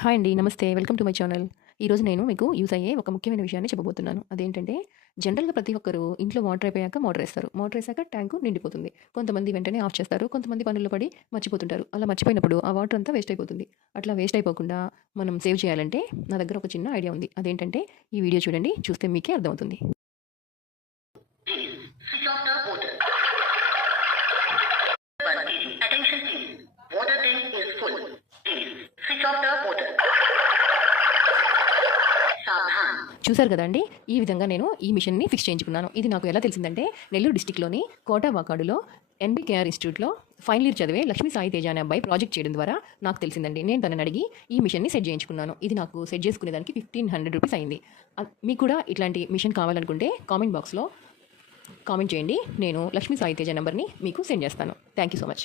Hi అండి. నమస్తే. Welcome to my channel. ఈరోజు నేను మీకు యూజ్ అయ్యే ఒక ముఖ్యమైన విషయాన్ని చెప్పబోతున్నాను. అదేంటంటే జనరల్‌గా ప్రతి ఒక్కరు ఇంట్లో వాటర్ అయిపోయాక మోటారేస్తారు. మోటారేసాక ట్యాంకు నిండిపోతుంది. కొంతమంది వెంటనే ఆఫ్ చేస్తారు. కొంతమంది పనుల్లో పడి మర్చిపోతుంటారు. అలా మర్చిపోయినప్పుడు ఆ వాటర్ అంతా వేస్ట్ అయిపోతుంది. అట్లా వేస్ట్ అయిపోకుండా మనం సేవ్ చేయాలంటే నా దగ్గర ఒక చిన్న ఐడియా ఉంది. అదేంటంటే ఈ వీడియో చూడండి. చూస్తే మీకే అర్థమవుతుంది. Switch off the water. Attention please. Water tank is full. Please switch off the water. సావధాన్. చూసారు కదండీ! ఈ విధంగా నేను ఈ మిషన్‌ని ఫిక్స్ చేయించుకున్నాను. ఇది నాకు ఎలా తెలిసిందంటే నెల్లూరు డిస్ట్రిక్ట్‌లోని కోటావాకాడులో ఎన్‌బీకేఆర్ ఇన్‌స్టిట్యూట్‌లో ఫైనల్ ఇయర్ చదివే లక్ష్మీ సాయి తేజ అనే అబ్బాయి ప్రాజెక్ట్ చేయడం ద్వారా నాకు తెలిసిందండి. నేను తనని అడిగి ఈ మిషన్‌ని సెట్ చేయించుకున్నాను. ఇది నాకు సెట్ చేసుకునేదానికి ₹1500 అయింది. మీకు కూడా ఇట్లాంటి మిషన్ కావాలనుకుంటే కామెంట్ బాక్స్‌లో కామెంట్ చేయండి. నేను లక్ష్మీ సాయి తేజ నంబర్‌ని మీకు సెండ్ చేస్తాను. Thank you so much.